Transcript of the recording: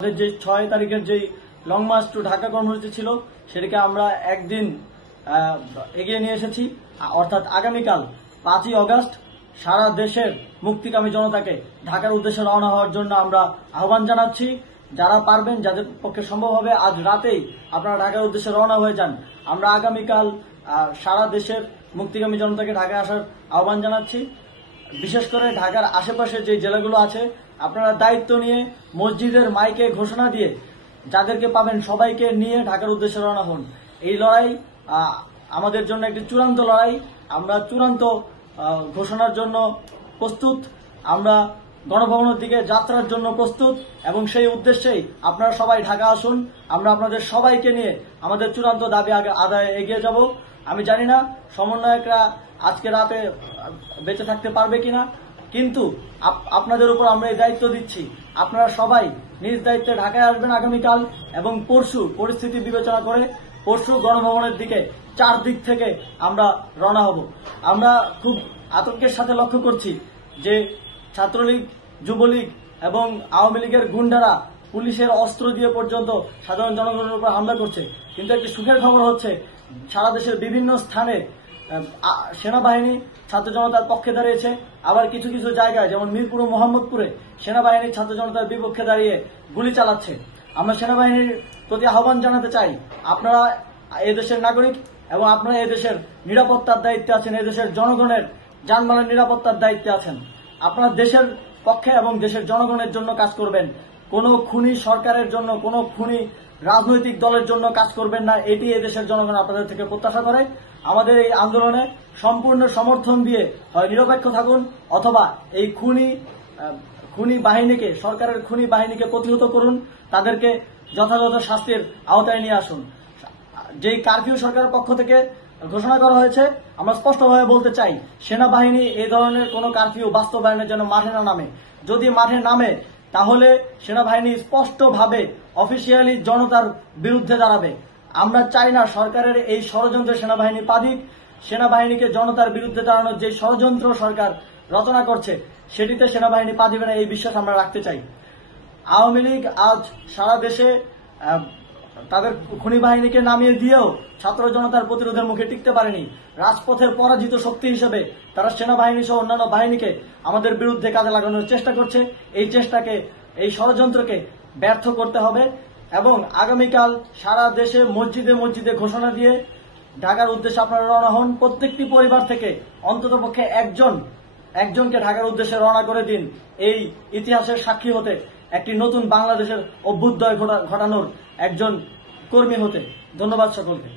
আমাদের যে 6 তারিখের যে লং মার্চ টু ঢাকা কর্মসূচি ছিল সেটাকে আমরা একদিন এগিয়ে নিয়ে এসেছি। অর্থাৎ আগামীকাল 5ই আগস্ট সারা দেশের মুক্তিকামী জনতাকে ঢাকার উদ্দেশ্যে রওনা হওয়ার জন্য আমরা আহ্বান জানাচ্ছি। যারা পারবেন, যাদের পক্ষে সম্ভব হবে, আজ রাতেই আপনারা ঢাকার উদ্দেশ্যে রওনা হয়ে যান। আমরা আগামীকাল সারা দেশের মুক্তিকামী জনতাকে ঢাকায় আসার আহ্বান জানাচ্ছি। বিশেষ করে ঢাকার আশেপাশে যে জেলাগুলো আছে, আপনারা দায়িত্ব নিয়ে মসজিদের মাইকে ঘোষণা দিয়ে যাদেরকে পাবেন সবাইকে নিয়ে ঢাকার উদ্দেশ্যে রওনা হন। এই লড়াই আমাদের জন্য একটি চূড়ান্ত লড়াই। আমরা চূড়ান্ত ঘোষণার জন্য প্রস্তুত। আমরা গণভবনের দিকে যাত্রার জন্য প্রস্তুত এবং সেই উদ্দেশ্যেই আপনারা সবাই ঢাকা আসুন। আমরা আপনাদের সবাইকে নিয়ে আমাদের চূড়ান্ত দাবি আদায়ে এগিয়ে যাব। আমি জানি না সমন্বয়করা আজকে রাতে বেঁচে থাকতে পারবে কিনা, কিন্তু আপনাদের উপর আমরা এই দায়িত্ব দিচ্ছি। আপনারা সবাই নিজ দায়িত্বে ঢাকায় আসবেন আগামীকাল এবং পরশু পরিস্থিতি বিবেচনা করে পরশু গণভবনের দিকে 4 দিক থেকে আমরা রওনা হব। আমরা খুব আতঙ্কের সাথে লক্ষ্য করছি যে ছাত্রলীগ, যুবলীগ এবং আওয়ামী লীগের গুন্ডারা পুলিশের অস্ত্র দিয়ে পর্যন্ত সাধারণ জনগণের উপর হামলা করছে। কিন্তু একটি সুখের খবর হচ্ছে, সারা দেশের বিভিন্ন স্থানে সেনাবাহিনী ছাত্র জনতার পক্ষে দাঁড়িয়েছে। আবার কিছু কিছু জায়গায় যেমন মিরপুর ও মোহাম্মদপুরে সেনাবাহিনী ছাত্র জনতার বিপক্ষে দাঁড়িয়ে গুলি চালাচ্ছে। আমরা সেনাবাহিনীর প্রতি আহ্বান জানাতে চাই, আপনারা এদেশের নাগরিক এবং আপনারা এদেশের নিরাপত্তার দায়িত্বে আছেন, এদেশের জনগণের যানবাহনের নিরাপত্তার দায়িত্বে আছেন। আপনারা দেশের পক্ষে এবং দেশের জনগণের জন্য কাজ করবেন। কোনো খুনি সরকারের জন্য, কোনো খুনি রাজনৈতিক দলের জন্য কাজ করবেন না। এটি এদেশের জনগণ আপনাদের থেকে প্রত্যাশা করে। আমাদের এই আন্দোলনে সম্পূর্ণ সমর্থন দিয়ে হয় নিরপেক্ষ থাকুন, অথবা এই খুনি বাহিনীকে, সরকারের খুনি বাহিনীকে প্রতিহত করুন, তাদেরকে যথাযথ শাস্তির আওতায় নিয়ে আসুন। যেই কারফিউ সরকারের পক্ষ থেকে ঘোষণা করা হয়েছে, আমরা স্পষ্টভাবে বলতে চাই, সেনাবাহিনী এই ধরনের কোনো কারফিউ বাস্তবায়নের জন্য মাঠে না নামে। যদি মাঠে নামে তাহলে সেনাবাহিনী স্পষ্টভাবে অফিসিয়ালি জনতার বিরুদ্ধে দাঁড়াবে। আমরা চাই না সরকারের এই ষড়যন্ত্রে সেনাবাহিনী পা দিক। সেনাবাহিনীকে জনতার বিরুদ্ধে দাঁড়ানোর যে ষড়যন্ত্র সরকার রচনা করছে সেটিতে সেনাবাহিনী পা দিবে না, এই বিশ্বাস আমরা রাখতে চাই। আওয়ামী লীগ আজ সারা দেশে তাদের খুনি বাহিনীকে নামিয়ে দিয়েও ছাত্র জনতার প্রতিরোধের মুখে টিকতে পারেনি। রাজপথের পরাজিত শক্তি হিসেবে তারা সেনাবাহিনী সহ অন্যান্য বাহিনীকে আমাদের বিরুদ্ধে কাজে লাগানোর চেষ্টা করছে। এই চেষ্টাকে, এই ষড়যন্ত্রকে ব্যর্থ করতে হবে এবং আগামীকাল সারা দেশে মসজিদে মসজিদে ঘোষণা দিয়ে ঢাকার উদ্দেশ্যে আপনারা রওনা হন। প্রত্যেকটি পরিবার থেকে অন্ততপক্ষে একজনকে ঢাকার উদ্দেশ্যে রওনা করে দিন, এই ইতিহাসের সাক্ষী হতে, একটি নতুন বাংলাদেশের অভ্যুদয় ঘটানোর একজন কর্মী হতে। ধন্যবাদ সকলকে।